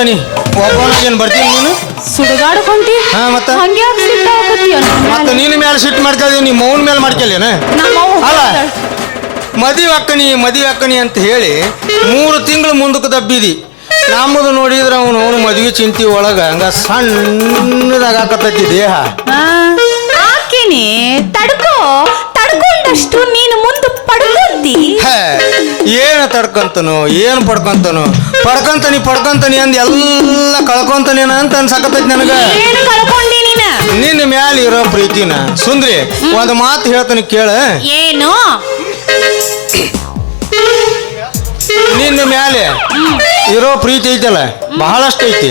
ಹೊಂಟಾನಿ ಏನ್ ಬರ್ತೀನಿ ನೀನು? ಸುಡುಗಾಡ್ಕೊಂತಿ? ಹಾ, ಮತ್ತ? ಹಂಗೆ ಮತ್ತೆ ನೀನು ಮೇಲೆ ಸಿಟ್ಟು ಮಾಡ್ಕೊಳ್ಳಿ ನೀ ಮೌನ್ ಮೇಲೆ ನಮ್ಮವ್ವ ಅಲ್ಲ. ಮದುವೆ ಅಕ್ಕನಿ ಮದುವೆ ಅಕ್ಕನಿ ಅಂತ ಹೇಳಿ ಮೂರು ತಿಂಗಳು ಮುಂದಕ್ಕೆ ದಬ್ಬಿದಿ. ನಮ್ಮದು ನೋಡಿದ್ರೆ ಅವನು ಅವನು ಮದುವೆ ಚಿಂತಿ ಒಳಗೆ ಹಂಗ ಸಣ್ಣದಾಗತ್ತೈತಿ ದೇಹ. ಹಾಕಿನಿ ತಡ್ಕೋ. ತಡ್ಕೊಂಡಷ್ಟು ನೀನು ಮುಂದೆ ಪಡ್ಕೊಂತಿ ಏನ ಏನು ತಡ್ಕಂತನು ಏನು ಪಡ್ಕೊಂತನು? ಪಡ್ಕೊಂತನಿ ಪಡ್ಕೊಂತನಿ ಅಂದ್ ಎಲ್ಲ ಕಳ್ಕೊಂತನಿ ಅಂತ ಅನ್ಸಕತ್ತೈತಿ ನನಗೆ. ಏನು ಕಳ್ಕೊಂಡಿ ನೀನ? ನಿನ್ನ ಮ್ಯಾಲ ಇರೋ ಪ್ರೀತಿನ ಸುಂದ್ರಿ ಒಂದು ಮಾತು ಹೇಳ್ತೀನಿ ಕೇಳ. ಏನು? ನಿನ್ನ ಮ್ಯಾಲೆ ಇರೋ ಪ್ರೀತಿ ಐತಲ್ಲ ಬಹಳಷ್ಟು ಐತಿ.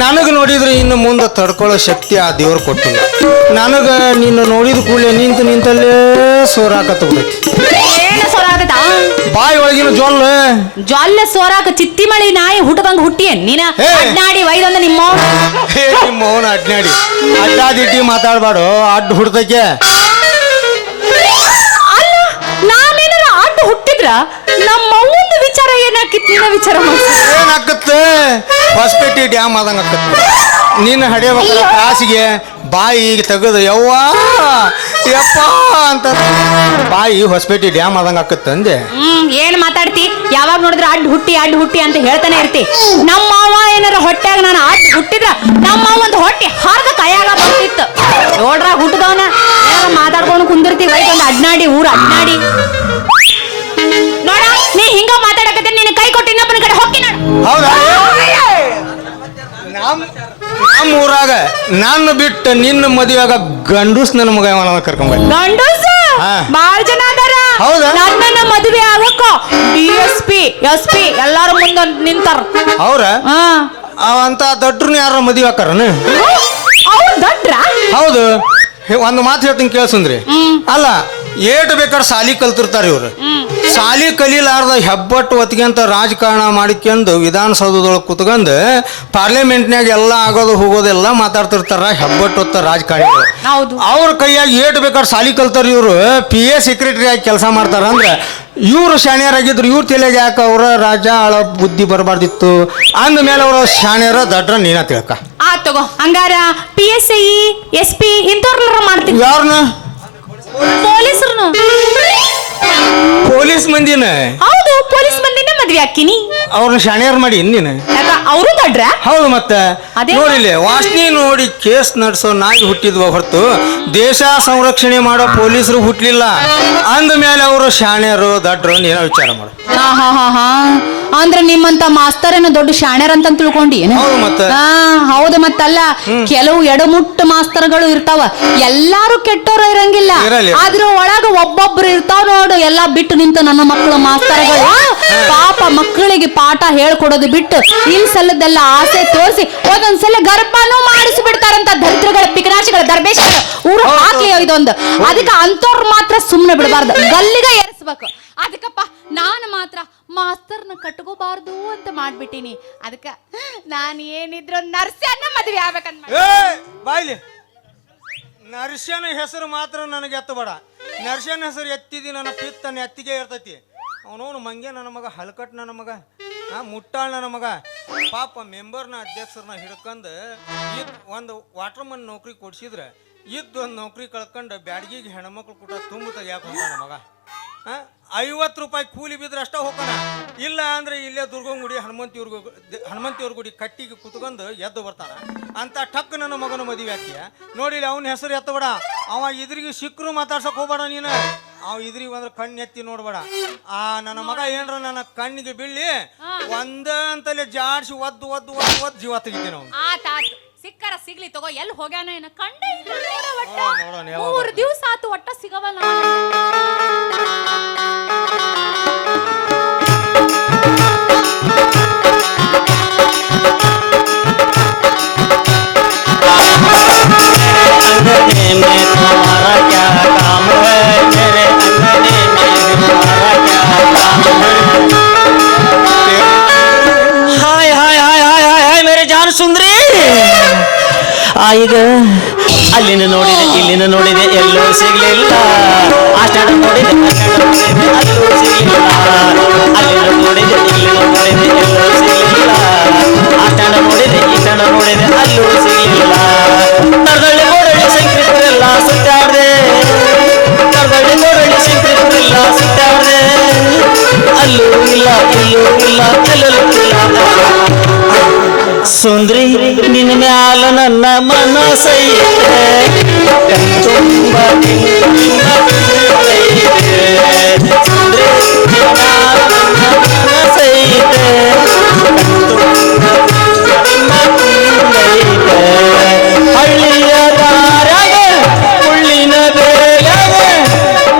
ನನಗೆ ನೋಡಿದ್ರೆ ಇನ್ನು ಮುಂದೆ ತಡ್ಕೊಳ್ಳೋ ಶಕ್ತಿ ಆ ದೇವ್ರು ಕೊಟ್ಟಿಲ್ಲ. ನನಗೆ ನಿನ್ನ ನೋಡಿದ ಕೂಡಲೇ ನಿಂತು ನಿಂತಲ್ಲೇ ಸೋರಾಕತ್ತ ಬಿಡೈತಿ ಏನು ಸೊರಾಗದ ಬಾಯಿ ಒಳಗಿನ ಜೊಲ್ಲ. ಜ್ವಾಲ್ಯ ಸೋರಾಕ ಚಿತ್ತಿ ಮಳಿ ನಾಯಿ ಹುಟ್ಟದಂಗ ಹುಟ್ಟಿಯನ್ ನೀನ ಏ. ಅಡ್ನಾಡಿ ವೈದಂದ ನಿಮ್ಮ ನಿಮ್ಮ ಮೌನ ಅಡ್ನಾಡಿ. ಅಡ್ಡಾದಿಟ್ಟಿ ಮಾತಾಡ್ಬಾಡು ಅಡ್ಡ ಹುಡ್ತಕ್ಕೆ ಅಲ್ಲ ನಾನೇನಾರ ಅಡ್ಡ ಹುಟ್ಟಿದ್ರ? ನಮ್ಮ ವಿಚಾರ ಏನಾಕಿತ್ ನಿನ್ನ ವಿಚಾರ ಏನಾಕತ್ತೆ ಹೊಸಪೇಟೆ ಡ್ಯಾಮ್ ಆದಂಗ ಆಗ್ತದೆ ನೀನು ಹಡಿಯಬೇಕಲ್ಲ ಕಾಸಿಗೆ ಬಾಯಿ ಈಗ ತೆಗೆದು ಯವ್ವ ಯಪ್ಪ ಅಂತ ಬಾಯಿ ಹೊಸಪೇಟೆ ಡ್ಯಾಮ್ ಆದಂಗ ಆಕತ್ತೆ ಅಂದೆ. ಹ್ಮ್ ಏನ್ ಮಾತಾಡ್ತಿ? ಯಾವಾಗ ನೋಡಿದ್ರೆ ಅಡ್ಡ ಹುಟ್ಟಿ ಅಡ್ಡ ಹುಟ್ಟಿ ಅಂತ ಹೇಳ್ತಾನೆ ಇರ್ತಿ. ನಮ್ಮ ಅವ್ವ ಏನಾರ ಹೊಟ್ಟ್ಯಾಗ ನಾನು ಅಡ್ಡ ಹುಟ್ಟಿದ್ರ ನಮ್ಮ ಒಂದು ಹೊಟ್ಟೆ ಹರ್ದ ಕೈಯಾಗ ಬರ್ತಿತ್ತು. ನೋಡ್ರ ಹುಟ್ಟದವನ ಏನಾರ ಮಾತಾಡ್ಕೊಂಡು ಕುಂದಿರ್ತಿ ಒಂದು ಅಡ್ನಾಡಿ ಊರು ಅಡ್ನಾಡಿ. ನೋಡ ನೀ ಹಿಂಗ ಮಾತಾಡಕತ್ತೆ ನಿನ್ನ ಕೈ ಕೊಟ್ಟು ಇನ್ನೊಬ್ಬನ ಕಡೆ ಹೋಗಿ ನೋಡು. ಹೌದಾ? ನಮ್ ನಮ್ಮ ಊರಾಗ ನನ್ನ ಬಿಟ್ಟು ನಿನ್ನ ಮದುವೆಯಾಗ ಗಂಡೂಸ್ ನನ್ನ ಮಗ ಅವನ ಕರ್ಕೊಂಬ ಗಂಡಸ? ಹಾ. ಬಾಳ್ ಜನ ಅದಾರ. ಹೌದಾ? ನನ್ನನ್ನ ಮದುವೆ ಆಗಕ್ಕ D S P S P ಎಲ್ಲಾರು ಮುಂದೆ ನಿಂತಾರ. ಅವ್ರ ಹಾ. ಅವಂತ ದೊಡ್ಡರ್ನ ಯಾರ ಮದುವೆ ಹಾಕಾರನ ಅವ್ರು ದೊಡ್ರ ಹೌದು. ಹೇ, ಒಂದು ಮಾತು ಹೇಳ್ತೀನಿ ಕೇಳ್ಸಂದ್ರಿ ಅಲ್ಲ ಏಟ್ ಬೇಕಾದ್ರೆ ಸಾಲಿ ಕಲ್ತಿರ್ತಾರ ಇವ್ರು. ಸಾಲಿ ಕಲೀಲಾರ್ದ ಹೆಬ್ಬಟ್ಟು ಒತ್ಕೊಂತ ರಾಜಕಾರಣ ಮಾಡಿಕೊಂಡು ವಿಧಾನಸೌಧದೊಳಗೆ ಕುತ್ಕೊಂಡು ಪಾರ್ಲಿಮೆಂಟ್ನಾಗ ಎಲ್ಲ ಆಗೋದು ಹೋಗೋದೆಲ್ಲ ಮಾತಾಡ್ತಿರ್ತಾರ ಹೆಬ್ಬಟ್ಟು ಒತ್ತ ರಾಜಕಾರಣಿಗಳು. ಹೌದು. ಅವ್ರ ಕೈಯಾಗ ಏಟ್ ಬೇಕಾದ್ರೆ ಸಾಲಿ ಕಲ್ತಾರ ಇವರು. ಪಿ ಎ ಸೆಕ್ರೆಟರಿ ಆಗಿ ಕೆಲಸ ಮಾಡ್ತಾರ ಅಂದ್ರೆ ಇವ್ರು ಶಾಣ್ಯರಾಗಿದ್ರು ಇವ್ರ ತಲೆಗೆ ಯಾಕೆ ಅವರ ರಾಜ ಆಳ ಬುದ್ಧಿ ಬರಬಾರ್ದಿತ್ತು? ಅಂದ ಮೇಲೆ ಅವರು ಶಾಣ್ಯರ ದಡ್ರ ನೀನ ತಿಳ್ಕ ಆ ತಗೋ. ಹಂಗಾರ P S I S P ಇಂಥವ್ರ ಮಾಡ್ತೀವಿ ಯಾರನ್ನ ಪೊಲೀಸರು ಪೊಲೀಸ್ ಮಂದಿನ? ಹೌದು ಪೊಲೀಸ್ ಮಂದಿನ ಮದ್ವೆ ಹಾಕಿನಿ ಅವ್ರನ್ನ ಶಾಣ್ಯಾರ್ ಮಾಡಿ ನೀನು ಯಾಕ ಅವರು ದಡ್ರ? ಹೌದು ಮತ್ತೆ. ಅದೇ ನೋಡಿಲ್ಲ ವಾಸನೆ ನೋಡಿ ಕೇಸ್ ನಡೆಸೋ ನಾಯಿ ಹುಟ್ಟಿದ್ವ ಹೊರತು ದೇಶ ಸಂರಕ್ಷಣೆ ಮಾಡೋ ಪೊಲೀಸರು ಹುಟ್ಟಲಿಲ್ಲ ಅಂದ ಮೇಲೆ ಅವರು ಶಾಣ್ಯರು ದಡ್ರು ಏನೋ ವಿಚಾರ ಮಾಡು. ಹಾ ಹಾ ಹಾ ಹಾ. ಅಂದ್ರ ನಿಮ್ಮಂತ ಮಾಸ್ತರೇನ ದೊಡ್ಡ ಶಾಣ್ಯರ್ ಅಂತ ತಿಳ್ಕೊಂಡಿ ಏನು? ಹೌದು ಮತ್ತೆ. ಹಾ ಹೌದು ಮತ್ತಲ್ಲ ಕೆಲವು ಎಡಮುಟ್ಟ ಮಾಸ್ತರ್ಗಳು ಇರ್ತಾವ. ಎಲ್ಲಾರು ಕೆಟ್ಟೋರ ಇರಂಗಿಲ್ಲ. ಅದ್ರ ಒಳಗ ಒಬ್ಬೊಬ್ರು ಇರ್ತಾವ ನೋಡು ಎಲ್ಲಾ ಬಿಟ್ಟು ನಿಂತ ನನ್ನ ಮಕ್ಕಳು ಮಾಸ್ತರ್ಗಳು. ಪಾಪ ಮಕ್ಕಳಿಗೆ ಪಾಠ ಹೇಳ್ಕೊಡೋದು ಬಿಟ್ಟು ಈ ಸಲ್ಲದೆಲ್ಲ ಆಸೆ ತೋರಿಸಿ ಒಂದೊಂದ್ಸಲ ಗರ್ಭನೂ ಮಾಡಿಸಿ ಬಿಡ್ತಾರಂತ ದರಿದ್ರಗಳ ಪಿಕನಾಶಿಗಳ ದರ್ಬೇಶಗಳ ಊರು ಹಾಕಿ ಇದೊಂದು. ಅದಕ್ಕೆ ಅಂತವ್ರು ಮಾತ್ರ ಸುಮ್ಮನೆ ಬಿಡಬಾರ್ದು. ಗಲ್ಲಿಗ ಏರಿಸ್ಬೇಕು. ಅದಕ್ಕಪ್ಪ ನಾನು ಮಾತ್ರ ಮಾಸ್ತರ್ನ ಕಟ್ಕೋಬಾರ್ದು ಅಂತ ಮಾಡ್ಬಿಟ್ಟಿನಿ. ಅದಕ್ಕೆ, ನಾನು ಏನಿದ್ರು ನರ್ಸನ್ನ ಮದುವೆ ಆಗ್ಬೇಕಂತ ಮಾಡಿ ಬಾಯ್ಲಿ. ಹೆಸರು ಮಾತ್ರ ನನಗೆ ಎತ್ತಬೇಡ. ನರ್ಸನ ಹೆಸರು ಎತ್ತಿದಿ, ನನ್ನ ಪಿತ್ತ ಎತ್ತಿಗೆ ಇರ್ತೈತಿ. ಅವನವನು ಮಂಗೆ ನನ್ನ ಮಗ, ಹಲ್ಕಟ್ ನನ್ನ ಮಗ, ಆ, ಮುಟ್ಟಾಳ್ ನನ್ನ ಮಗ. ಪಾಪ ಮೆಂಬರ್ನ ಅಧ್ಯಕ್ಷರನ್ನ ಹಿಡ್ಕೊಂಡು ಇದ್ ಒಂದು ವಾಟರ್ಮನ್ ನೌಕರಿ ಕೊಡ್ಸಿದ್ರೆ ಇದ್ದು ಒಂದು ನೌಕರಿ ಕಳ್ಕೊಂಡು ಬ್ಯಾಡಗಿಗೆ ಹೆಣ್ಮಕ್ಳು ಕೂಡ ತುಂಬ ತೆಗಿಯಾಕ ನನ್ನ ಮಗ. ಐವತ್ತು ರೂಪಾಯಿ ಕೂಲಿ ಬಿದ್ರೆ ಅಷ್ಟೇ ಹೋಗೋಣ ಇಲ್ಲ ಅಂದ್ರೆ ಇಲ್ಲೇ ದುರ್ಗಂಗುಡಿ ಹನುಮಂತಿಯವ್ರ ಹನುಮಂತಿಯವ್ರ ಗುಡಿ ಕಟ್ಟಿಗೆ ಕುತ್ಕೊಂಡು ಎದ್ದು ಬರ್ತಾನ. ಅಂತ ಟಕ್ ನನ್ನ ಮಗನ ಮದುವೆ ಹಾಕಿಯ ನೋಡಿ ಅವನ ಹೆಸರು ಎತ್ತಬೇಡ. ಅವ ಇದ್ರಿಗೆ ಸಿಕ್ಕರು ಮಾತಾಡ್ಸಕ್ ಹೋಗ್ಬೇಡ ನೀನು. ಅವ ಇದ್ರಿಗೆ ಬಂದ್ರೆ ಕಣ್ಣು ಎತ್ತಿ ನೋಡ್ಬೇಡ. ಆ ನನ್ನ ಮಗ ಏನ್ರ ನನ್ನ ಕಣ್ಣಿಗೆ ಬೀಳಿ ಒಂದ ಅಂತಲೇ ಜಾಡ್ಸಿ ಒದ್ದು ಒದ್ದು ಒದ್ದು ಒದ್ದು ಜೀವ ತೆಗಿತೀನಿ ಅವ್ನು. ಪ್ರಕಾರ ಸಿಗ್ಲಿ ತಗೋ ಎಲ್ಲಿ ಹೋಗ್ಯಾನ ಏನ ಕಂಡೇ ಇಲ್ಲ ನೋಡ ಮೂರು ದಿವಸ ಆತು ಒಟ್ಟ ಸಿಗವಲ್ಲ ಮೇ ಈಗ ಅಲ್ಲಿನ ನೋಡಿದೆ ಇಲ್ಲಿನ ನೋಡಿದೆ ಎಲ್ಲೂ ಸಿಗ್ಲಿಲ್ಲ ಆಟಾಡ ನೋಡಿದೆ ಅಲ್ಲೂ ಸಿಗ್ಲಿಲ್ಲ ಅಲ್ಲಿನ ನೋಡಿದೆ ಇಲ್ಲಿನ ನೋಡಿದೆ ಎಲ್ಲೂ ಸಿಗ್ಲಿಲ್ಲ ಆಟಾಡ ನೋಡಿದೆ ಈತನ ನೋಡಿದೆ ಅಲ್ಲೂ ಸಿಗ್ಲಿಲ್ಲ ನರಗಳ್ಳಿ ಬೋರಳ್ಳಿ ಸಂಕ್ರಿತರೆಲ್ಲ ಸುತ್ತಾಡ್ದೆ ನರಗಳ್ಳಿ ಬೋರಳ್ಳಿ ಸಂಕ್ರಿತರೆಲ್ಲ ಸುತ್ತಾಡ್ದೆ ಅಲ್ಲೂ ಇಲ್ಲ ಇಲ್ಲೂ ಇಲ್ಲ ಎಲ್ಲೂ ಇಲ್ಲ ಸುಂದ್ರ ನಿನ್ನ ಮನಸೈತೆ ಕಣ್ತುಂಬ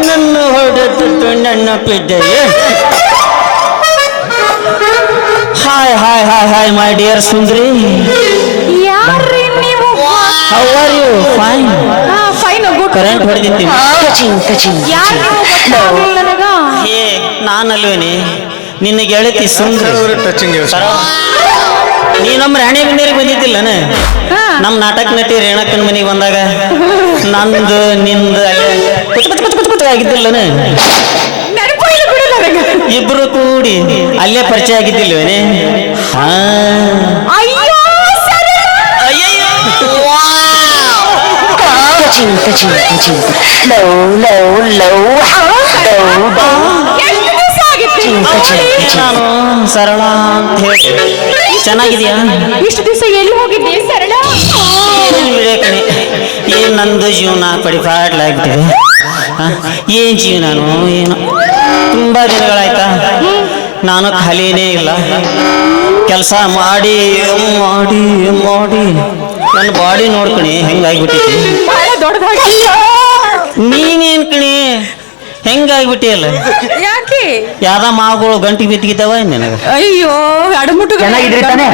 ನಿನ್ನ ಹೊಡೆದು ನನ್ನ hi hi hi hi my dear Sundri. How are you fine fine good current ಹೊಡೆದಿತ್ತೀನಿ ಯಾರು ಗೊತ್ತಾಗ್ಲಿಲ್ಲ ನನಗ. ಏ ನಾನಲ್ವೇನಿ? ನಿನ್ನ ಗೆಳತಿ ಸುಂದರ. ಟಚಿಂಗ್ ನೀ ನಮ್ಮ ರಾಣಿ ಬಿಂದೇರಿಗೆ ಬಂದಿದ್ದಿಲ್ಲನ? ಹಾ. ನಮ್ಮ ನಾಟಕ ನಟಿ ರೇಣಕ್ಕನ ಮನೆಗೆ ಬಂದಾಗ ನಂದು ನಿಂದು ಕುಚ್ ಕುಚ್ ಕುಚ್ ಕುಚ್ ಆಗಿದ್ದಿಲ್ಲನ? ಇಬ್ರು ಕೂಡಿ ಅಲ್ಲೇ ಪರಿಚಯ ಆಗಿದ್ದಿಲ್ವೇನೆ? ಹಾ ಅಯ್ಯೋ ಸರಿ ಅಯ್ಯಯ್ಯೋ ಎಷ್ಟು ದಿವಸ ಆಗಿತ್ತು ನಾನು ಸರಳ ಅಂತ ಹೇಳಿ ಚೆನ್ನಾಗಿದ್ಯಾ ಇಷ್ಟು ದಿವಸ ಎಲ್ಲಿ ಹೋಗಿದ್ದೆ ಸರಳ ನಂದು ಜೀವನ ಪಡಿಪಾಡ್ಲಾಗ್ಬಿಟ್ಟಿದೆ? ಏನ್ ಏನು ತುಂಬಾ ದಿನಗಳಾಯ್ತಾ ನಾನು ಖಾಲಿನೇ ಇಲ್ಲ ಕೆಲಸ ಮಾಡಿ ಮಾಡಿ ಮಾಡಿ ನನ್ನ ಬಾಡಿ ನೋಡ್ಕೊಣಿ ಹೆಂಗಾಗ್ಬಿಟ್ಟೈತಿ ಬಹಳ ದೊಡ್ಡದಾಗಿ. ನೀನೇನ್ ಕಣಿ? ಹೆಂಗಾಗ್ಬಿಟ್ಟಿಯಲ್ಲ? ಯಾಕೆ? ಯಾವ್ದ ಮಾವುಗಳು ಗಂಟಿ ಬಿತ್ತಿದ್ದಾವ ನಿನಗ? ಅಯ್ಯೋ ಅಡಮುಟ್ಟು ಚೆನ್ನಾಗಿದ್ರಿ ತಾನೇ?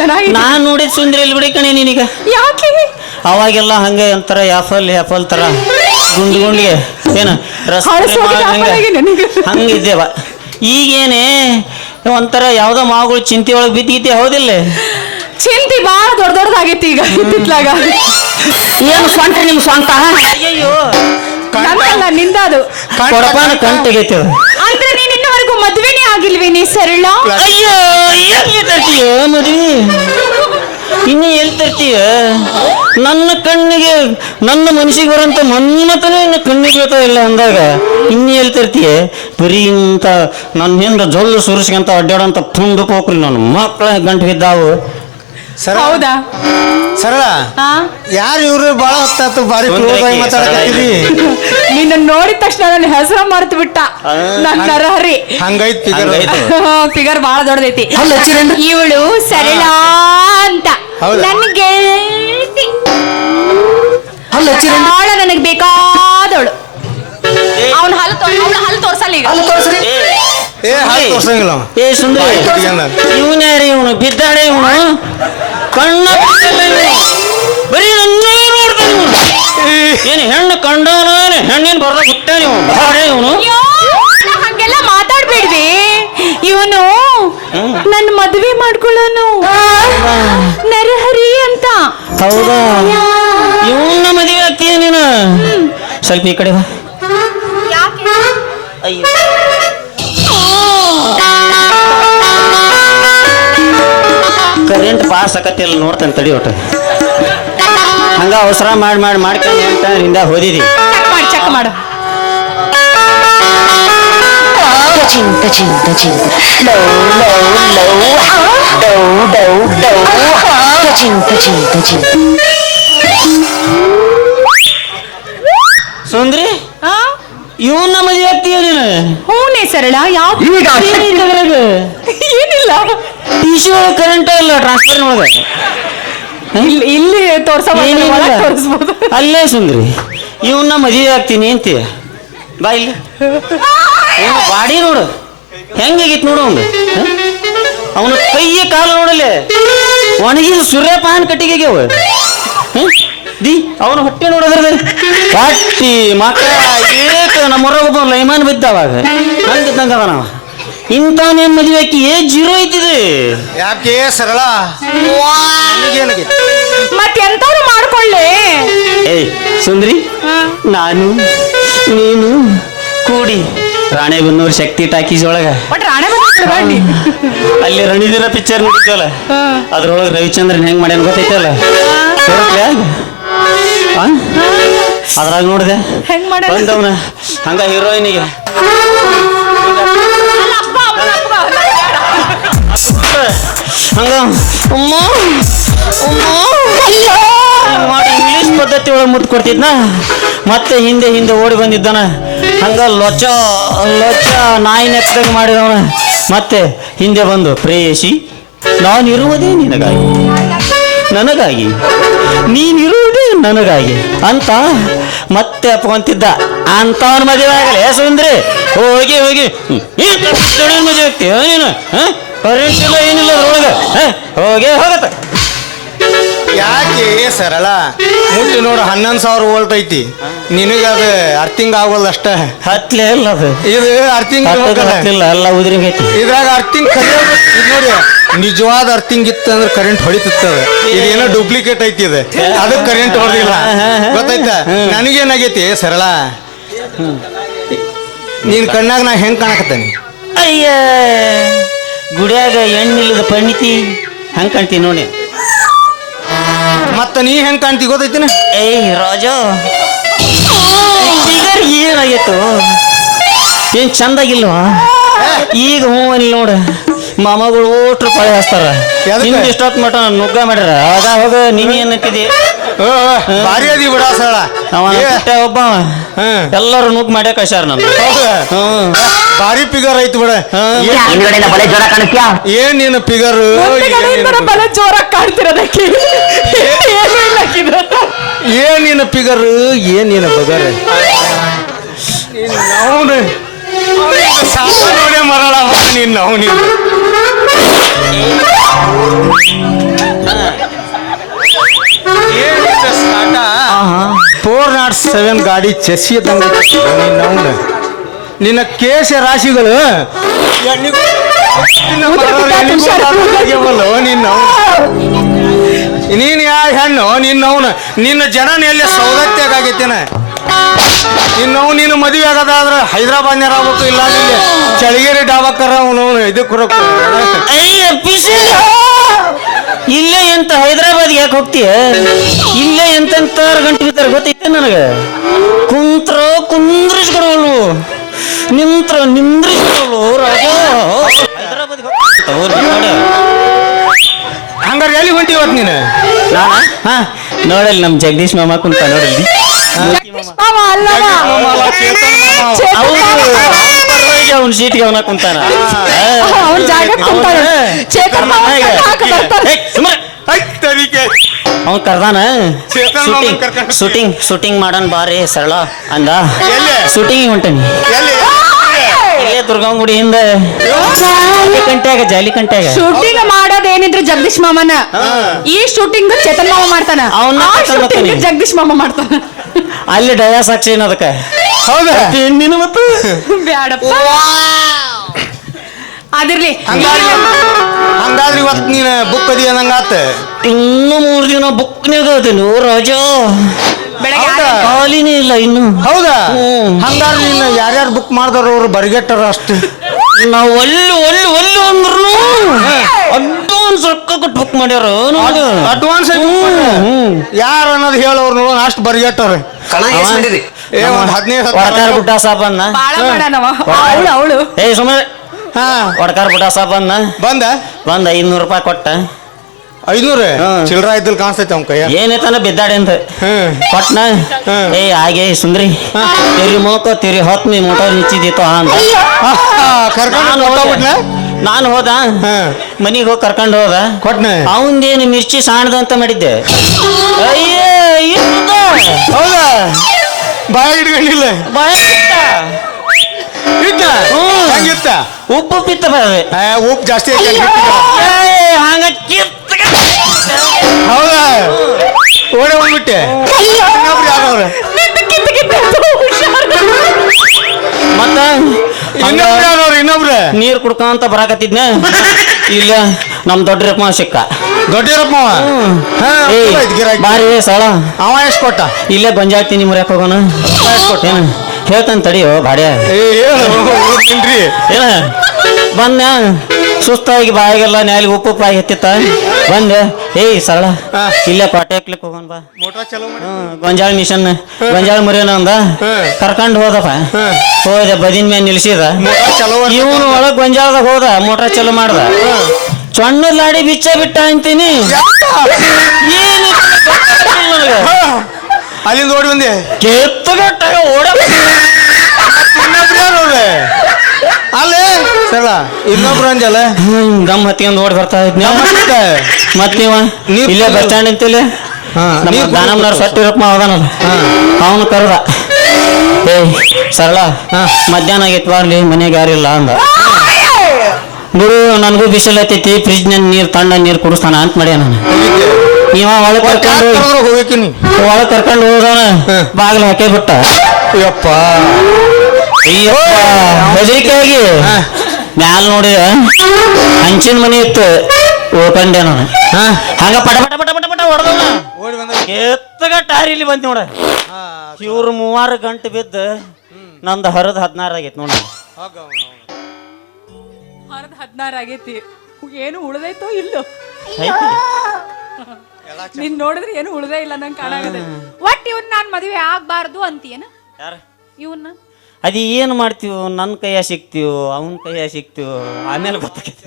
ಚೆನ್ನಾಗಿ ನಾನ್ ನೋಡಿದ ಸುಂದ್ರಿ ಇಲ್ಲಿ ಬಿಡಿ ಕಣೆ ನಿನಗ. ಯಾಕೆ? ಅವಾಗೆಲ್ಲ ಹಂಗೆ ಅಂತಾರ ಯಾಫಲ್ ಯಾಫಲ್ ತರ ಗುಂಡು ಗುಂಡಿಗೆ ಏನ ರಸ apple ಆಗಿನ ನಿಂಗೆ? ಹಂಗಿದ್ದೇವ. ಈಗೇನೆ ಒಂಥರ ಯಾವ್ದೋ ಮಾವುಗಳು ಚಿಂತೆ ಒಳಗೆ ಬಿದ್ದಿದ್ದೆ ಹೌದಿಲ್ಲ? ಚಿಂತಿ ಬಾಳ ದೊಡ್ಡ ದೊಡ್ಡದಾಗೈತಿ ಈಗ ಇತ್ತಿತ್ಲಾಗ. ಏನು ಸ್ವಂತ ನಿಮ್ ಸ್ವಂತ ಅಯ್ಯಯ್ಯೋ. ನಿಂದ ನಿಂದದು. ಕೊಡಪಾನ ಕಂಟಿಗೈತೆ ಅದು. ಅಂದ್ರೆ ನೀನ್ ಇನ್ನವರೆಗೂ ಮದ್ವೆನೇ ಆಗಿಲ್ವೇನಿ ಸರಳ? ಅಯ್ಯೋ ಎಲ್ಲಿ ತರ್ತೀಯ ಮದ್ವಿ ಇನ್ನು ಎಲ್ಲಿ ತರ್ತೀಯ? ನನ್ನ ಕಣ್ಣಿಗೆ ನನ್ನ ಮನಸ್ಸಿಗೆ ಬರೋಂಥ ಮನ್ಮತನೇ ಇನ್ನು ಕಣ್ಣಿಗೆ ಬೀಳ್ತಾ ಇಲ್ಲ ಅಂದಾಗ ಇನ್ನು ಎಲ್ಲಿ ತರ್ತೀಯ? ಬರೀ ಇಂಥ ನನ್ನ ಹಿಂದೆ ಜೊಲ್ಲು ಸುರಿಸ್ಕೊಂತ ಅಡ್ಡಾಡೋಂಥ ತುಂಡು ಹೋಗ್ರಿ ನನ್ನ ಮಕ್ಕಳ ಗಂಟು ಬಿದ್ದಾವು ಸರಳ? ಹೌದಾ? ಸರಳ? ಹಾ? ಯಾರು ಇವ್ರು ಬಹಳ ಹೊತ್ತಾತು ಬಾರಿ ಒಂದ್ ಕ್ಲೋಸ್ ಆಗಿ ಮಾತಾಡಕತ್ತೀರಿ? ನಿನ್ನ ನೋಡಿದ ತಕ್ಷಣ ನನ್ನ ಹೆಸರು ಮರ್ತು ಬಿಟ್ಟ ನನ್ನ ನರಹರಿ. ಹಂಗೈತ್ ಫಿಗರ್ ಹಂಗೈತು. ಫಿಗರ್ ಬಹಳ ದೊಡ್ಡದೈತಿ. ಅಲ್ಲ. ಇವಳು ಸರಳ ಅಂತ. ಹೌದಾ? ನನ್ ಗೆಳತಿ. ಅಲ್ಲ ಚಿರಂಡ ಬಹಳ ನನಗ್ ಬೇಕಾದವಳು. ಅವನ ಹಲ್ಲು ಅವನ ಹಲ್ಲು ತೋರ್ಸಲ್ಲ ಈಗ. ಏ. ಹಾಗೆ ತೋರ್ಸಂಗಿಲ್ಲ ಅವ. ಏ ಸುಂದರ. ಕಟ್ಕೊಂಡ. ಇವನ್ ಯಾರು ಇವನು? ಬಿದ್ದಾಡೆ ಇವನು? ಕಣ್ಣ ಬಿಟ್ಟಿಲ್ಲ ಇವ್ನು. ಬರೀ ನನ್ನೇ ನೋಡ್ತಾನು ಇವನು ಏನು ಹೆಣ್ಣು ಕಂಡವನು ಹೆಣ್ಣಿನ ಬರ್ದ ಹುಟ್ಟಾನೆ ಇವನು ಬಾಡೆ ಇವನು. ಅಯ್ಯೋ, ನಾ ಹಂಗೆಲ್ಲ ಮಾತಾಡ್ಬೇಡ್ವಿ ಇವನು ನನ್ನ ಮದ್ವೆ ಮಾಡ್ಕೊಳ್ಳೋನು. ನರಹರಿ ಅಂತ. ಹೌದಾ? ಇವನ್ನ ಮದುವೆ ಆಗ್ತೀಯ ನೀನು? ಸ್ವಲ್ಪ ಈ ಕಡೆ ಬಾ. ಅಯ್ಯೋ. ಸಾಸಕತ್ತಿಲ್ಲ ನೋಡ್ತೇನೆ ತಡಿ ಒಟ್ಟು. ಹಂಗ ಅವಸರ ಮಾಡಿ ಮಾಡಿ ಮಾಡ್ಕೊಂಡು ಅಂತ ನಿಂದ ಹೋದಿದಿ. ಮಾಡಿ ಚೆಕ್ ಮಾಡು. ಚಿಂತ ಚಿಂತ ಚಿಂತ. ಲೌ ಲೌ ಲೋ. ಡೌ ಡೌ ಡೌ. ಚಿಂತ ಚಿಂತ ಚಿಂತ. ಸುಂದ್ರಿ ಇವನ್ನ ಮದುವೆ ಆಗ್ತೀಯ ನೀನು? ಸರಳ ಯಾವ ಏನಿಲ್ಲ. ಟಿಶ್ಯೂ ಕರೆಂಟ್ ಇಲ್ಲ ಟ್ರಾನ್ಸ್ಫರ್ ಒಳಗೆ ಇಲ್ಲಿ ಇಲ್ಲಿ ತೋರ್ಸ. ತೋರಿಸ್ಬೋದು. ಅಲ್ಲೇ ಸುಂದ್ರಿ. ಇವನ್ನ ಮದುವೆ ಆಗ್ತೀನಿ ಅಂತೀಯ. ಬಾ ಇಲ್ಲಿ. ಇವ್ನ ಬಾಡಿ ನೋಡು. ಹೆಂಗಾಗಿತ್ತು ನೋಡು ಅವನು ಅವನ ಕೈಯ ಕಾಲು ನೋಡಲೆ ಒಣಗಿದ ಸೂರ್ಯಪಾನ ಕಟ್ಟಿಗೆ ಅವ. ದಿ ಅವನು ಹೊಟ್ಟೆ ನೋಡೋದ್ರದ ಕಟ್ಟಿ ಮಕ್ಕ ಏಕ ನಮ್ಮ ಒಬ್ಬ ಲೈಮಾನ್ ಬಿದ್ದ ಅವಾಗ ಹಂಗಿದ್ದಂಗ ಅದ ನಾವ ಇಂಥವನೇನು ಮದುವೆ ಆಕಿ ಏ ಜೀರೋ ಐತಿದೆ. ಯಾಕೆ ಸರಳ? ನನಗೇನಾಗೈತಿ ಮತ್ತೆ ಎಂತವ್ರು ಮಾಡ್ಕೊಳ್ಳಿ. ಏಯ್ ಸುಂದ್ರಿ. ನಾನು ನೀನು ಕೂಡಿ. ರಾಣೆಬೆನ್ನೂರು ಶಕ್ತಿ ಟಾಕೀಸ್ ಒಳಗ. ಬಟ್ ರಾಣೆ ಬಂದ್ಬಿಡ್ಬೇಡಿ ಅಲ್ಲಿ ರಣೀದಿನ ಪಿಕ್ಚರ್ ನೋಡಿದ್ವಲ್ಲ ಅದ್ರೊಳಗೆ ರವಿಚಂದ್ರನ್ ಹೆಂಗ್ ಮಾಡ್ಯಾನ ಗೊತ್ತೈತಲ್ಲ? ನೋಡಿದ್ಯಾ? ಆ? ಅದ್ರಾಗ ನೋಡಿದೆ. ಹೆಂಗ್ ಮಾಡ್ಯಾನ? ಬಂದವನ. ಹಂಗ ಹೀರೋಯಿನಿಗೆ ಹಂಗ? ಅಮ್ಮ ಅಮ್ಮ. ಮಾಡಿ ಇಂಗ್ಲಿಷ್ ಪದ್ಧತಿ ಒಳಗೆ ಮುತ್ತು ಕೊಡ್ತಿದ್ನ? ಮತ್ತೆ ಹಿಂದೆ ಹಿಂದೆ ಓಡಿ ಬಂದಿದ್ದಾನ? ಹಂಗ ಲೊಚ್ಚ ಲೊಚ್ಚ ನಾಯಿ ನೆಕ್ದಾಗ ಮಾಡಿದವನ. ಮತ್ತೆ ಹಿಂದೆ ಬಂದು ಪ್ರೇಯಸಿ ನಾನಿರುವುದೇ ನಿನಗಾಗಿ. ನನಗಾಗಿ. ನೀನಿರುವುದೇ ನನಗಾಗಿ. ಅಂತ ಮತ್ತೆ ಅಪ್ಕೊಂತಿದ್ದ ಅಂತವನ ಮದುವೆ ಆಗಲಿ. ಸುಂದ್ರಿ, ಹೋಗಿ ಹೋಗಿ. ಮದುವೆ ಆಗ್ತೀಯ? ನೀನು ಕರೆಂಟ್ ಇಲ್ಲ ಏನಿಲ್ಲ? ಹೋಗೇ, ಹೋಗತ್ತ. ಯಾಕೆ? ಸರಳ. ಮುಟ್ಟಿ ನೋಡು ಹನ್ನೊಂದು ಸಾವಿರ ವೋಲ್ಟ್ ಐತಿ. ನಿನಗ ಅದು ಅರ್ಥಿಂಗ್ ಆಗೋಲ್ಲ ಅಷ್ಟ. ಹತ್ಲೇ ಇಲ್ಲ ಅದು. ಇದು ಅರ್ಥಿಂಗ್ ಎಲ್ಲ ಉದ್ರಿಗೈತಿ ಇದ್ರಾಗ ಅರ್ಥಿಂಗ್ ಇದು ನೋಡಿ ನಿಜವಾದ ಅರ್ಥಿಂಗ್ ಇತ್ತು ಅಂದ್ರೆ ಕರೆಂಟ್ ಹೊಡಿತಿತ್ತದ ಇದೇನೋ ಡೂಪ್ಲಿಕೇಟ್ ಐತಿ ಇದು. ಅದಕ್ಕೆ ಕರೆಂಟ್ ಹೊಡೆದಿಲ್ಲ. ಗೊತ್ತಾಯ್ತಾ? ನನಗೇನಾಗೈತಿ? ಸರಳ. ನೀನ್ ಕಣ್ಣಾಗ ನಾ ಹೆಂಗ್ ಕಾಣಕತ್ತೇನೆ? ಅಯ್ಯ ಗುಡಿಯಾಗ ಎಣ್ಣಿಲ್ಲದ ಪಣಿತಿ ಹಂಗೆ ಕಾಣ್ತೀನಿ ನೋಡಿ. ಮತ್ತ ನೀ ಹೆಂಗ್ ಕಾಣ್ತಿ ಗೊತ್ತೈತಿನ? ಏಯ್ ರಾಜು. ಫಿಗರ್ ಏನಾಗಿತ್ತು? ಏನ್ ಚಂದಾಗಿಲ್ವಾ? ಈಗ ಹ್ಞೂ ಅಲ್ಲಿ ನೋಡ. ಮಾಮಗಳು ಓಟ್ರು ರೂಪಾಯಿ ಹಚ್ತಾರ ಎದಕ್ಕೆ? ಇಷ್ಟೊತ್ತು ಮಟ ನುಗ್ಗ ಮಾಡ್ಯಾರ. ಆಗ ಹೋಗ ನೀನ್ ಏನಂತಿದಿ ಓ, ಬಾರಿ ಅದಿ ಬಿಡ ಸರಳ ಅವ ಏ, ಬಿಟ್ಟೆ ಒಬ್ಬ ಹ್ಮ್. ಎಲ್ಲರೂ ನುಗ್ಗ ಮಾಡ್ಯಾಕ ಕಳ್ಸ್ಯಾರ ನನ್ನ ಹೌದಾ? ಹ್ಮ್ ಭಾರಿ ಫಿಗರ್ ಐತಿ ಬಿಡ. ಏನ್- ಹಿಂದ್ಗಡೆಯಿಂದ ಬಲೆ ಜ್ವರ ಕಾಣಿಸ್ತ್ಯಾ ಏನ್ ನಿನ್ನ ಫಿಗರ್ ಬಲ ಜೋರಾಗಿ ಕಾಣ್ತಿರೋದಕ್ಕೆ. ಏನೂ ಇಲ್ಲ ಆಕಿದು. ಏನ್ ನಿನ್ನ ಫಿಗರ್ ಏನ್ ನಿನ್ನ ಬಗರ್ ಅವನು. ನೋಡೇ ಮರಳ ನಿನ್ನ ಅವನಿಲ್ಲ ಸೆವೆನ್ ಗಾಡಿ ಚೆಸ್ಸಿ ನಿನ್ನ ನಿನ್ನ ಕೇಶ ರಾಶಿಗಳು. ಅವ್ನು. ನೀನ್ ಯಾ ಹೆಣ್ಣು ನಿನ್ನವನು ನಿನ್ನ ಜನನ ಎಲ್ಲಿ ಸೌದತ್ಯಾಗ ಆಗೈತೇನ ನಿನ್ನವ್ ನಿನ್ನ ಮದುವೆ ಆಗದಾದ್ರೆ ಹೈದರಾಬಾದ್ನಾರ ಆಗ್ಬೇಕು, ಇಲ್ಲ ಚಳಿಗೇರಿ ಡಾಬಾಕರ ಅವನು ಇದಕ್ಕೆ ಇಲ್ಲೇ ಎಂತ ಹೈದರಾಬಾದ್ ಯಾಕೆ ಹೋಗ್ತೀಯ? ಇಲ್ಲೇ ಎಂತೆಂತ ಗಂಟೆ ಬಿತ್ತಾರೆ ಗೊತ್ತೈತೆ ನನಗೆ? ಕುಂತ್ರ ಕುಂದ್ರಿಸ್ಕೊಡೋಳು ನಿಂತ್ರ ನಿಂದ್ರಿಸ್ಕೊಡೋಳು ರಾಜ. ಹೈದರಾಬಾದ್ ಹಂಗಾರೆ ಎಲ್ಲಿ ಹೊಂಟಿ ಇವತ್ತು ನೀನು? ನಾನ? ಹಾ ನೋಡಲ್ಲಿ ನಮ್ಮ ಜಗದೀಶ್ ಮಾಮ ಕುಂತ ನೋಡಲ್ಲಿ. ಮಾಮ ಅಲ್ಲ ಚೇತನ್ ಮಾವ. ಅವ್ನ ಸೀಟ್ಗೆ ಅವನ ಕುಂತಾನ. ಅವ್ನ ಜಾಗ ಕುಂತಾನ. ಚೇತನ್ ಮಾವ ಹಾಕ ಬರ್ತಾನೆ. ಅವ್ನು ಕರ್ದಾನ? ಚೇತನ್ ಮಾಮನ್ ಶೂಟಿಂಗ್ ಕರ್ಕೊಂಡ್ ಶೂಟಿಂಗ್ ಶೂಟಿಂಗ್ ಮಾಡನ್ ಬಾರಿ ಸರಳ ಅಂದ. ಎಲ್ಲಿ? ಶೂಟಿಂಗ್ ಹೊಂಟನಿ. ಎಲ್ಲಿ? ಇಲ್ಲೇ ದುರ್ಗಂಗುಡಿ ಹಿಂದೆ. ಜಾಲಿ ಕಂಟ್ಯಾಗ ಜಾಲಿ ಕಂಟ್ಯಾಗ. ಶೂಟಿಂಗ್ ಮಾಡೋದೇನಿದ್ರು ಜಗದೀಶ್ ಮಾಮನ. ಈ ಶೂಟಿಂಗ್ ಚೇತನ್ ಮಾಮ ಮಾಡ್ತಾನ. ಅವ್ನ ಆ ಕರ್ಕೊಂಡ್ ಶೂಟಿಂಗ್ ಬರ್ತಾನೆ. ಜಗದೀಶ್ ಮಾಮ ಮಾಡ್ತಾನ. ಅಲ್ಲಿ ಡಯಾ ಸಾಕ್ಷಿ ಏನ್ ಅದಕ್ಕೆ? ಹೌದಾ? ಮತ್ತು ಬ್ಯಾಡಪ್ಪ. ಅದಿರ್ಲಿ. ಹಂಗಾದ್ರೆ ಹಂಗಾದ್ರೆ ಇವತ್ತು ನೀನು ಬುಕ್ ಅದಿ ಅನ್ನಂಗಾತ ಇನ್ನು ಮೂರು ದಿನ ಬುಕ್ನಾಗ ಅದೇನು ರಾಜಾ. ಬೆಳಗ್ಗೆ ಖಾಲಿನೇ ಇಲ್ಲ ಇನ್ನು. ಹೌದಾ. ಹಂಗಾದ್ರೆ ನೀನು ಯಾರ್ಯಾರು ಬುಕ್ ಮಾಡ್ದವ್ರು ಅವ್ರು ಬರಿಗೆಟ್ಟರು ಅಷ್ಟು. ನಾವು ಒಲ್ಲು ಒಲ್ಲು ಒಲ್ಲು ಅಂದ್ರು ಅಡ್ವಾನ್ಸ್ ರೊಕ್ಕ ಕೊಟ್ಟು ಬುಕ್ ಮಾಡ್ಯಾರ. ಅಡ್ವಾನ್ಸ್ ಹ್ಮ್. ಯಾರು ಅನ್ನೋದು ಹೇಳೋರು ನೋಡೋಣ ಅಷ್ಟು ಬರಿಗೆಟ್ಟವ್ರೆ. ಕಣ ಏ ಒಂದು ಹದಿನೈದು ಬುಡ್ಡ ಸಾಬನ್ನ ಬಾಳ ಮಾಡನವ ಅವಳು ಅವಳು. ಏ ಸುಮ್ಮನೆ ಹಾ. ವಡಕಾರ ಬುಡ್ಡ ಸಾಬನ್ನ ಬಂದ? ಬಂದ ಐದ್ನೂರು ರೂಪಾಯಿ ಕೊಟ್ಟ. ಐನೂರು ಚಿಲ್ಲರ ಚಿಲ್ರ ಇದ್ದಲ್ಲಿ ಕಾಣಿಸ್ತೈತೆ ಅವ್ನ ಕೈಯ ಏನೈತನ ಬಿದ್ದಾಡೆ ಅಂತ ಕೊಟ್ಟನ ಕೊಟ್ನ. ಏ ಹಾಗೆ ಸುಂದ್ರಿ. ತಿರಿ ಮೋಕೋ ತಿರಿ ಹೊತ್ ನೀ ಮೋಟಾರ್ ನಿಚ್ಚಿದಿತ್ತು ಅಂತ ಕರ್ಕೊಂಡು ನಾನು ಕೊಟ್ಟೋಗ್ಬಿಟ್ನ ನಾನು ಹೋದ. ಮನಿಗೆ ಹೋಗಿ ಕರ್ಕೊಂಡು ಹೋದ. ಕೊಟ್ನ? ಅವಂದೇನು ಮಿರ್ಚಿ ಸಾಣದ ಅಂತ ಮಾಡಿದ್ದೆ. ಅಯ್ಯೋ. ಹೌದಾ? ಬಾಯ ಹಿಡ್ಕೊಂಡಿಲ್ಲ. ಬಾಯ್ ಹ್ಮ್. ಹಂಗಿತ್ತ ಉಪ್ಪು ಪಿತ್ತ ಉಪ್ಪು ಜಾಸ್ತಿ ಐತೆ ಹಂಗ ಕಿತ್ತ ಹೌದಾ? ಓಡೆ ಹೋಗ್ಬಿಟ್ಟೆ. ಇನ್ನೊಬ್ರು ಯಾರವ್ರು? ಮತ್ತ? ಇನ್ನೊಬ್ರು ಯಾರವ್ರು? ಇನ್ನೊಬ್ರು? ನೀರ್ ಕುಡ್ಕೊಂತ ಬರಾಕತ್ತಿದ್ನ? ಇಲ್ಲ. ನಮ್ ದೊಡ್ಡರಪ್ಪ ಸಿಕ್ಕ. ದೊಡ್ಡಿರಪ್ಪ ಏಯ್. ಬಾರಿ ಸಳ. ಅವ ಎಷ್ಟು ಕೊಟ್ಟ? ಇಲ್ಲೇ ಗೊಂಜಾಳ ತಿನ್ನಿ ಮುರಿಯಕ್ ಹೋಗೋಣ? ಏನ ಹೇಳ್ತಾನೆ ತಡಿಯೋ ಭಾಡ್ಯ. ಏ ಹೇಳು ಏನ? ಬಂದ ಸುಸ್ತಾಗಿ ಬಾಯಿಗೆಲ್ಲ ನ್ಯಾಲಿಗೆ ಉಪ್ಪು ಆಗಿ ಎತ್ತಿತ್ತ. ಬಂದೆ ಏಯ್ ಸರಳ ಇಲ್ಲ ಪಾಟೆ ಹಾಕ್ಲಿಕ್ಕೆ ಹೋಗೋಣ ಬಾ. ಗೊಂಜಾಳ ಮಿಷನ್ ಗೊಂಜಾಳ ಮುರಿಯೋಣ ಅಂದ. ಕರ್ಕೊಂಡು ಹೋದಪ್ಪ. ಹೋದೆ ಬದಿನ ಮೇಲೆ ನಿಲ್ಸಿದ. ಇವನು ಒಳಗ್ ಗೊಂಜಾಳದಾಗ ಹೋದ ಮೋಟ್ರ್ ಚಲೋ ಮಾಡ್ದ. ಚಣ್ಣ ಲಾಡಿ ಬಿಚ್ಚ ಬಿಟ್ಟ ಅಂತೀನಿ. ಏನು ಅಲ್ಲಿಂದ ಓಡಿ ಬಂದೆ. ಕೆತ್ತಗಟ್ಟ ಓಡ ಅಲ್ಲೇ. ಸರ ಇನ್ನೊಬ್ರು ಅಂಜಲ್ಲ ಗಮ್ ಹತ್ಕೊಂಡು ಓಡಿ ಬರ್ತಾ ಇದ್ನ. ಮತ್ತೆ? ಮತ್ತೀವ ಇಲ್ಲೇ ಬಸ್ ಸ್ಟ್ಯಾಂಡ್ ನಿಂತಿಲ್ಲ ಹಾ, ನಮ್ಮ ನೀರ್ ದಾನಮ್ನವ್ರ ಕುಡ್ದು ಸಟ್ಟಿ ರೊಕ್ಕ ಅವದಾನಲ್ಲ ಅವನು ಕರೆದ. ಏ ಸರಳ ಹಾ. ಮಧ್ಯಾಹ್ನ ಆಗೈತ್ ಬರ್ಲಿ ಮನೆಗೆ ಯಾರಿಲ್ಲ ಅಂದ. ಗುರು ನನಗೂ ಬಿಸಿಲು ಹತ್ತೈತಿ ಫ್ರಿಜ್ ನೀರು ತಣ್ಣ ನೀರು ಕುಡಿಸ್ತಾನ ಅಂತ ಮಾಡ್ಯ ನಾನು. ನೀವ ಒಳಗೆ ಕರ್ಕೊಂಡು ಹೋಗಿಕ್ಕಿನಿ ಒಳಗೆ ಕರ್ಕೊಂಡು ಹೋದವನ ಹಾ. ಬಾಗಿಲು ಹಾಕೇ ಬಿಟ್ಟ. ಯಪ್ಪ. ಹೆದರಿಕೆ ಆಗಿ. ಹಾ. ಮ್ಯಾಲ ನೋಡಿ ಹಂಚಿನ ಮನೆ ಇತ್ತು ಓಪಂಡೆ ನಾನು ಹಾ. ಹಂಗ ಪಟ ಪಟ ಪಟ ಪಟ ಪಟ ಹೊಡೆದವನ ಓಡಿ ಬಂದ ಎತ್ತಗ ಟಾರಿ ಇಲ್ಲಿ ಬಂದ್ ನೋಡ. ಇವ್ರು ಮೂವಾರು ಗಂಟೆ ಬಿದ್ದ ನಂದು ಹರದ ಹದಿನಾರು ಆಗೈತೆ ನೋಡ. ಹರದ ಹದಿನಾರು ಆಗೈತಿ. ಏನು ಉಳ್ದೈತೋ ಇಲ್ಲೋ? ನೀನ್ ನೋಡಿದ್ರೆ ಏನು ಉಳ್ದೇ ಇಲ್ಲ ನಂಗೆ ಕಾಣಾಗದ. ಒಟ್ ಇವ್ನ ನಾನ್ ಮದುವೆ ಆಗ್ಬಾರ್ದು ಅಂತೀಯನ? ಯಾರು? ಇವನ್ನ ಅದು ಏನು ಮಾಡ್ತೀವೋ ನನ್ನ ಕೈಯ ಸಿಗ್ತೀವೋ ಅವನ ಕೈಯ ಸಿಗ್ತೀವೋ ಆಮೇಲೆ ಗೊತ್ತಾಗತ್ತೆ.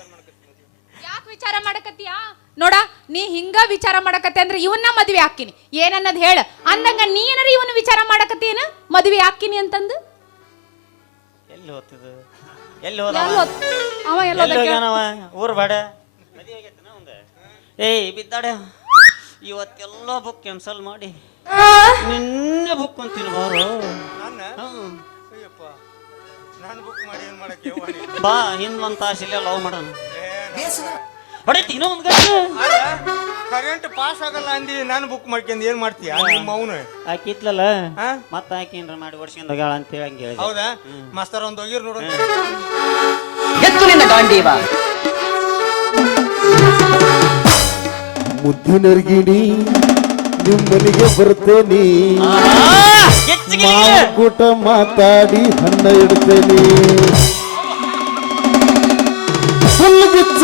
ಯಾಕೆ ವಿಚಾರ ಮಾಡಕತ್ತೀಯಾ? ನೋಡ ನೀ ಹಿಂಗ ವಿಚಾರ ಮಾಡಕತ್ತೆ ಅಂದ್ರೆ ಇವನ್ನ ಮದ್ವೆ ಹಾಕಿನಿ ಏನನ್ನದ್ ಹೇಳ. ಅಂದಂಗ ನೀ ಏನಾರ ಇವನ್ನ ವಿಚಾರ ಮಾಡಕತ್ತೇನ ಮದ್ವೆ ಹಾಕಿನಿ ಅಂತಂದು? ಎಲ್ಲಿ ಹೋಗ್ತದ ಎಲ್ಲಿ ಹೋದ ಎಲ್ಲಿ ಹೋದ್- ಅವ ಎಲ್ಲ ಎಲ್ಲಿ ಹೋಗ್ಯಾನವ? ಊರ್ ಬೇಡ. ಮದುವೆ ಆಗೈತನ ಅವಂದ? ಏಯ್ ಬಿದ್ದಾಡ. ಇವತ್ತೆಲ್ಲ ಬುಕ್ ಕ್ಯಾನ್ಸಲ್ ಮಾಡಿ. ನಿನ್ನೆ ಬುಕ್ ಅಂತೀನಿ ಬಾರು ನನ್ನ? ಹ್ಮ್. ಬುಕ್ ಮಾಡಿ ಏನ್ ಮಾಡಕ್ಕೆ ಯವ್ವ ನೀನು? ಬಾ ಹಿಂದ್ ಒಂದ್ ತಾಸು ಇಲ್ಲೇ ಲವ್ ಮಾಡೋಣ. ಹೊಡೈತಿ ಹೊಡಿತಿ ಇನ್ನೂ ಒಂದ್ ಗಂಟೆ? ಅಲ್ಲ ಕರೆಂಟ್ ಪಾಸ್ ಆಗಲ್ಲ ಅಂದಿ ನಾನು ಬುಕ್ ಮಾಡ್ಕೊಂಡು ಏನ್ ಮಾಡ್ತೀಯ? ನಿಮ್ಮ ಮೌನ ಆಕಿ ಇತ್ಲಲ್ಲ ಹಾ? ಮತ್ತ ಆಕಿ ಏನ್ರ ಮಾಡಿ ಓಡಿಸ್ಕೊಂಡ್ ಹೋಗ್ಯಾಳ ಅಂತ ಹೇಳಿ ಹಂಗೆ ಹೇಳಿದೆ. ಹೌದಾ? ಮಾಸ್ತರ್ ಒಂದ್ ಹೋಗಿರ್ ನೋಡು. ಎತ್ತು ನಿನ್ನ ಗಾಂಡೀವ. ಮುದ್ದಿನರ್ಗಿಣಿ ನಿಮ್ಮನಿಗೆ ಬರ್ತೇನೆ. ಮಾವು ಕೂಟ ಮಾತಾಡಿ ಹಣ್ಣ ಇಡ್ತೇನೆ. ಹುಲ್ಲು ಬಿಚ್ಚ.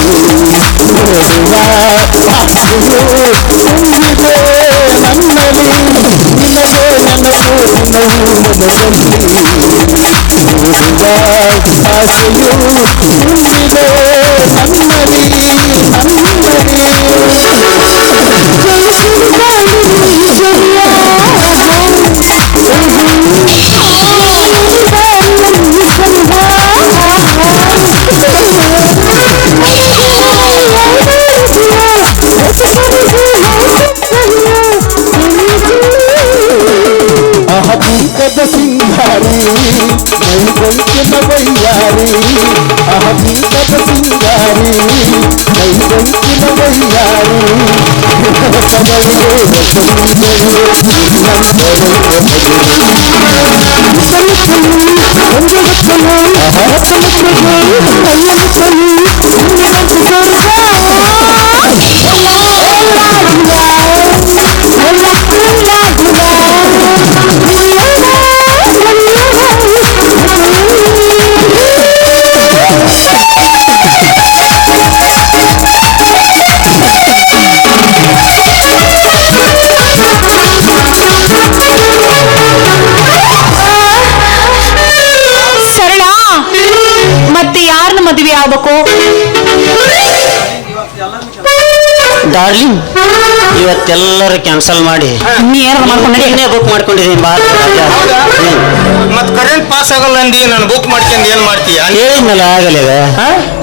ಮನದಲ್ಲಿ ನೋಡುವ ತುಂಬಿದೆ ನನ್ನಲ್ಲಿ ನಿನಗೆ ನೆನಪು ಉಣವು ಮನದಲ್ಲಿ ನೋಡುವ ಆಸೆಯು ತುಂಬಿದೆ ನನ್ನಲ್ಲಿ ನನ್ನಲ್ಲಿ మై కొంచెం వయ్యారి అహమీ తపసిందారి మై కొంచెం వయ్యారి కమలే రసందరు నందరు సంజగత్తలు అహరతమత్రజ అయ్యమత్రలు నిన్నంత సర్గా ఎలా ఎలా ఎలా ಮದ್ವೆ ಆಗ್ಬೇಕು. ಡಾರ್ಲಿಂಗ್ ಇವತ್ತೆಲ್ಲರೂ ಕ್ಯಾನ್ಸಲ್ ಮಾಡಿ. ನೀ ಏನಾರ ಮಾಡ್ಕೊಂಡಿ ಬುಕ್ ಮಾಡ್ಕೊಂಡಿದ್ದೀನಿ ಬಾ ಮತ್ ಕರೆಂಟ್ ಪಾಸ್ ಆಗಲ್ಲ ಅಂದಿ ನಾನು ಬುಕ್ ಮಾಡ್ಕೊಂಡು ಏನ್ ಮಾಡ್ತೀಯ? ಹೇಳಿದ್ಮೇಲೆ ಆಗಲಿದೆ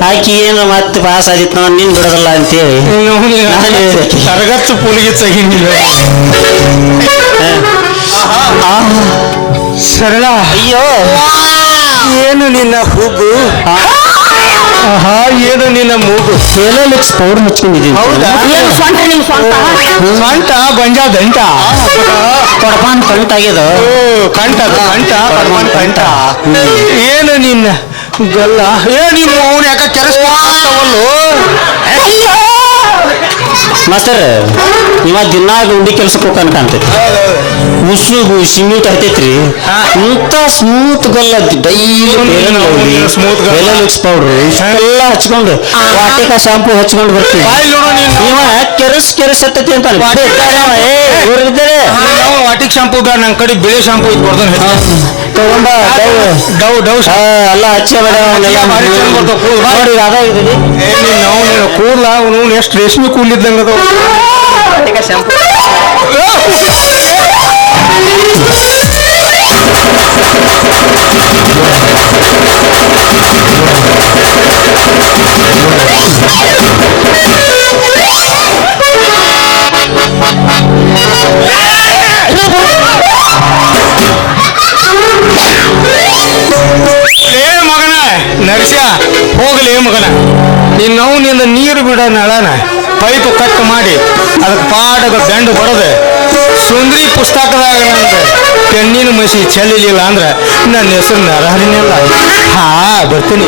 ಆಕಿ ಏನು ಮತ್ತೆ ಪಾಸ್ ಆದಿತ್ತು ನಾನು ನಿನ್ ಬಿಡೋದಲ್ಲ ಅಂತೇಳಿ. ನಾನು ಹೇಳಿದೆ ಆಕಿಗೆ. ತರಗತ್ತು ಪುಲಿಗೆ ತೆಗಿನಿಲ್ಲ ಸರಳ. ಅಯ್ಯೋ. ಏನು ನಿನ್ನ ಹುಬ್ಬು ಆಹಾ ಏನು ನಿನ್ನ ಮೂಗು? ಹೇಳೋ ಲಿಕ್ಸ್ ಪೌಡರ್ ಹಚ್ಕೊಂಡಿದ್ದೀನಿ ಹೌದಾ? ಏನು ಸ್ವಂತ ನಿಮ್ ಸ್ವಂತ? ಸ್ವಂಟ ಬಂಜ ದಂಟ? ಕೊಡಪಾನ್ ಕಂಟಾಗ್ಯದ ಓ ಕಂಟ ಅದು ಕಂಟ ಕಡ್ಮನ್ ಕಂಠ. ಏನು ನಿನ್ನ ಗಲ್ಲ? ಏ ನೀನು ಯಾಕೆ ಯಾಕ ಕೆರಸ್ಕೊಳ್ತಾವಲ್ಲು ಮಾಸ್ತರ್ ಇವ ದಿನಾಗ ಉಂಡಿ ಕೆಲ್ಸಕ್ಕೆ ಹೋಗ್ತಾನ ಕಾಣ್ತೈತಿ ಉಸುಗು ಸಿಮೆಂಟ್ ಹತ್ತೈತ್ರಿ ಇಂಥ ಸ್ಮೂತ್ ಗಲ್ಲ ಡೈಲಿ ಸ್ಮೂತ್ ಲಿಕ್ಸ್ ಪೌಡರ್ ಇಷ್ಟೆಲ್ಲ ಹಚ್ಕೊಂಡು ವಾಟಿಕ ಶಾಂಪು ಹಚ್ಕೊಂಡು ಬರ್ತೀವಿ. ಇವ ಕೆರಸ್ ಕೆರಸ್ ಹತ್ತೈತಿ ಅಂತ ವಾಟಿಕ್ ಶಾಂಪೂ ಬೇಡ ನನ್ನ ಕಡೆ ಬಿಳಿ ಶಾಂಪೂ ಇದು ಕೊಡ್ತಾನೆ ತಗೊಂಡ ಡೌ ಡೌ ಎಲ್ಲ ಹಚ್ಚೆ. ನೋಡಿ ಅದ ಕೂದಲ ಅವನು ಎಷ್ಟು ರೇಷ್ಮೆ ಕೂದಲಿದ್ದಂಗ ಅದಾವ ಪೆಣ್ಣಿನ ಚೆಲ್ಲಿಲ್ಲ ಅಂದ್ರೆ ನನ್ನ ಹೆಸರು ನರಹರಿನಿಲ್ಲ ಹಾ ಬರ್ತೀನಿ.